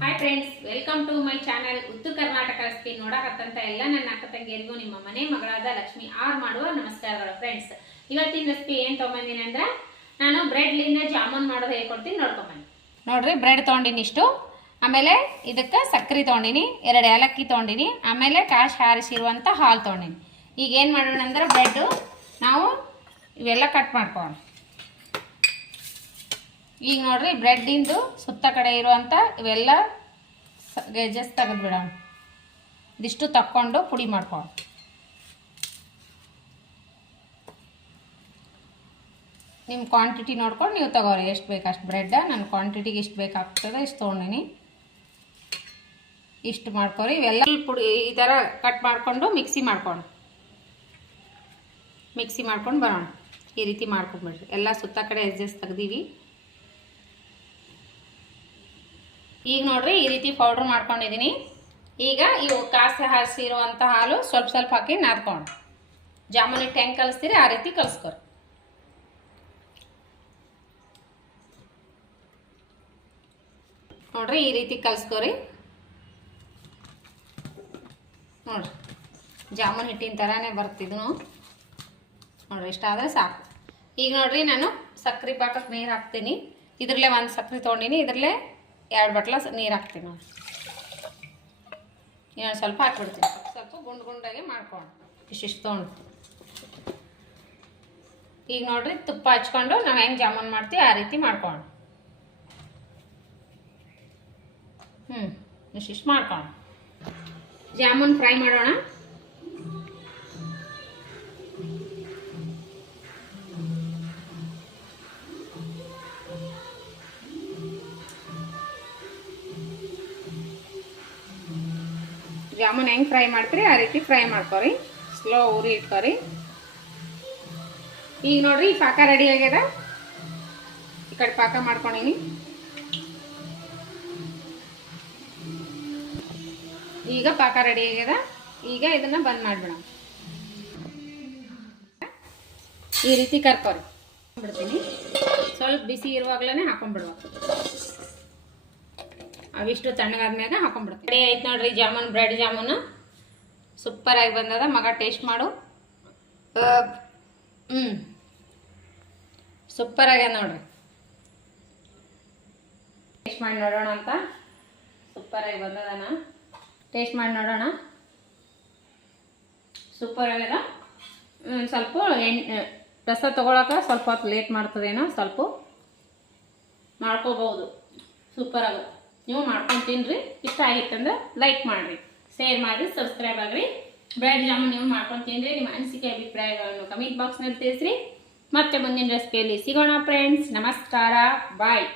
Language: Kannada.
Hi friends, welcome to my channel Uttara Karnataka recipe. ನೋಡಕತ್ತಂತ ಎಲ್ಲ ನನ್ನ ಅಕ್ಕ ತಂಗಿಯರಿಗೂ ನಿಮ್ಮ ಮನೆ ಮಗಳಾದ ಲಕ್ಷ್ಮಿ ಆರ್ ಮಾಡುವ ನಮಸ್ಕಾರಗಳು. ಫ್ರೆಂಡ್ಸ್, ಇವತ್ತಿನ ರೆಸಿಪಿ ಏನು ತೊಗೊಂಬಂದಿನಿ ಅಂದ್ರೆ ನಾನು ಬ್ರೆಡ್ಲಿಂದ ಜಾಮೂನ್ ಮಾಡೋದು ಹೇಳ್ಕೊಡ್ತೀನಿ, ನೋಡ್ಕೊಂಬನ್ನಿ. ನೋಡ್ರಿ, ಬ್ರೆಡ್ ತೊಗೊಂಡಿನಿ ಇಷ್ಟು, ಆಮೇಲೆ ಇದಕ್ಕೆ ಸಕ್ಕರೆ ತೊಗೊಂಡಿನಿ, 2 ಏಲಕ್ಕಿ ತೊಗೊಂಡಿನಿ, ಆಮೇಲೆ ಕಾಶಿ ಹಾರಿಸಿರುವಂಥ ಹಾಲು ತೊಗೊಂಡಿನಿ. ಈಗ ಏನು ಮಾಡೋಣ ಅಂದ್ರೆ ಬ್ರೆಡ್ಡು ನಾವು ಇವೆಲ್ಲ ಕಟ್ ಮಾಡ್ಕೊಳ್ಳೋಣ. ಈಗ ನೋಡ್ರಿ, ಬ್ರೆಡ್ಡಿಂದು ಸುತ್ತ ಕಡೆ ಇರುವಂಥ ಇವೆಲ್ಲ ಗೆಜಸ್ ತೆಗೆದ್ಬಿಡೋಣ. ಇದಿಷ್ಟು ತಕ್ಕೊಂಡು ಪುಡಿ ಮಾಡ್ಕೊಳ್ಳೋಣ. ನಿಮ್ಮ ಕ್ವಾಂಟಿಟಿ ನೋಡ್ಕೊಂಡು ನೀವು ತಗೋರಿ, ಎಷ್ಟು ಬೇಕು ಅಷ್ಟು ಬ್ರೆಡ್. ನನ್ನ ಕ್ವಾಂಟಿಟಿಗೆ ಇಷ್ಟು ಬೇಕಾಗ್ತದೆ, ಇಷ್ಟು ತೊಗೊಂಡಿನಿ. ಇಷ್ಟು ಮಾಡ್ಕೊರಿ. ಇವೆಲ್ಲ ಪುಡಿ ಈ ಥರ ಕಟ್ ಮಾಡಿಕೊಂಡು ಮಿಕ್ಸಿ ಮಾಡ್ಕೊಂಡು ಬರೋಣ. ಈ ರೀತಿ ಮಾಡ್ಕೊಂಡ್ಬಿಡ್ರಿ. ಎಲ್ಲ ಸುತ್ತ ಕಡೆ ಎಡ್ಜಸ್ ತೆಗ್ದೀವಿ. ಈಗ ನೋಡ್ರಿ, ಈ ರೀತಿ ಪೌಡ್ರ್ ಮಾಡ್ಕೊಂಡಿದ್ದೀನಿ. ಈಗ ಇವು ಕಾಸಿ ಹಾರಿಸಿರುವಂಥ ಹಾಲು ಸ್ವಲ್ಪ ಸ್ವಲ್ಪ ಹಾಕಿ ನಾದ್ಕೊಂಡು, ಜಾಮೂನ್ ಹಿಟ್ಟು ಹೆಂಗೆ ಕಲಿಸ್ತೀರಿ ಆ ರೀತಿ ಕಲಿಸ್ಕೊರಿ. ನೋಡ್ರಿ, ಈ ರೀತಿ ಕಲಿಸ್ಕೊರಿ. ನೋಡ್ರಿ, ಜಾಮೂನ್ ಹಿಟ್ಟಿನ ಥರನೇ ಬರ್ತಿದ್ನು. ನೋಡ್ರಿ, ಇಷ್ಟಾದರೆ ಸಾಕು. ಈಗ ನೋಡ್ರಿ, ನಾನು ಸಕ್ಕರೆ ಪಾಕಕ್ಕೆ ನೀರು ಹಾಕ್ತೀನಿ. ಇದರಲ್ಲೇ 1 ಸಕ್ಕರೆ ತೊಗೊಂಡಿನಿ, ಇದರಲ್ಲೇ 2 ಬಟ್ಲ ನೀರು ಹಾಕ್ತೀನಿ. ನೋಡಿ, ಇನ್ನೊಂದು ಸ್ವಲ್ಪ ಹಾಕ್ಬಿಡ್ತೀನಿ. ಸ್ವಲ್ಪ ಗುಂಡಾಗಿ ಮಾಡ್ಕೊಂಡು ಇಷ್ಟಿಷ್ಟು ತೊಗೊಂಡು. ಈಗ ನೋಡ್ರಿ, ತುಪ್ಪ ಹಚ್ಕೊಂಡು ನಾವು ಹೆಂಗೆ ಜಾಮೂನ್ ಮಾಡ್ತೀವಿ ಆ ರೀತಿ ಮಾಡ್ಕೊಂಡು ಇಷ್ಟಿಷ್ಟು ಮಾಡ್ಕೊಂಡು ಜಾಮೂನ್ ಫ್ರೈ ಮಾಡೋಣ. ಜಾಮೂನ್ ಹೆಂಗೆ ಫ್ರೈ ಮಾಡ್ತೀರಿ ಆ ರೀತಿ ಫ್ರೈ ಮಾಡ್ಕೊರಿ. ಸ್ಲೋ ಉರಿ ಇಟ್ಕೊರಿ. ಈಗ ನೋಡ್ರಿ, ಪಾಕ ರೆಡಿ ಆಗ್ಯದ. ಈ ಕಡೆ ಪಾಕ ಮಾಡ್ಕೊಂಡಿನಿ. ಈಗ ಪಾಕ ರೆಡಿ ಆಗ್ಯದ. ಈಗ ಇದನ್ನ ಬಂದ್ ಮಾಡಿಬಿಡೋಣ. ಈ ರೀತಿ ಕರ್ಕೊರಿ ಬಿಡ್ತೀನಿ. ಸ್ವಲ್ಪ ಬಿಸಿ ಇರುವಾಗ್ಲೇ ಹಾಕೊಂಡ್ಬಿಡುವ. ಅವಿಷ್ಟು ತಣ್ಣಗಾದ್ಮ್ಯಾಗ ಹಾಕೊಂಡ್ಬಿಡ್ತೀನಿ. ರೆಡಿ ಆಯ್ತು ನೋಡ್ರಿ ಜಾಮೂನ್, ಬ್ರೆಡ್ ಜಾಮೂನು ಸೂಪರ್ ಆಗಿ ಬಂದದ. ಮಗ ಟೇಸ್ಟ್ ಮಾಡು. ಸೂಪರ್ ಆಗ್ಯದ ನೋಡ್ರಿ. ಟೇಸ್ಟ್ ಮಾಡಿ ನೋಡೋಣ ಅಂತ. ಸೂಪರ್ ಆಗಿ ಬಂದದನ. ಟೇಸ್ಟ್ ಮಾಡಿ ನೋಡೋಣ. ಸೂಪರ್ ಆಗ್ಯದ. ಸ್ವಲ್ಪ ರಸ ತಗೊಳಕ ಸ್ವಲ್ಪ ಹೊತ್ತು ಲೇಟ್ ಮಾಡ್ತದೇನೋ, ಸ್ವಲ್ಪ ಮಾಡ್ಕೋಬಹುದು. ಸೂಪರ್ ಆಗುತ್ತೆ. ನೀವು ಮಾಡ್ಕೊಂಡು ತಿನ್ನಿರಿ. ಇಷ್ಟ ಆಗಿತ್ತಂದ್ರೆ ಲೈಕ್ ಮಾಡಿರಿ, ಶೇರ್ ಮಾಡಿರಿ, ಸಬ್ಸ್ಕ್ರೈಬ್ ಆಗಿರಿ. ಬ್ರೆಡ್ ಜಾಮೂನ್ ನೀವು ಮಾಡ್ಕೊಂಡು ತಿನ್ನಿರಿ. ನಿಮ್ಮ ಅನಿಸಿಕೆ ಅಭಿಪ್ರಾಯಗಳನ್ನು ಕಮೆಂಟ್ ಬಾಕ್ಸ್ನಲ್ಲಿ ತಿಳಿಸ್ರಿ. ಮತ್ತೆ ಮುಂದಿನ ರೆಸಿಪಿಯಲ್ಲಿ ಸಿಗೋಣ ಫ್ರೆಂಡ್ಸ್. ನಮಸ್ಕಾರ, ಬಾಯ್.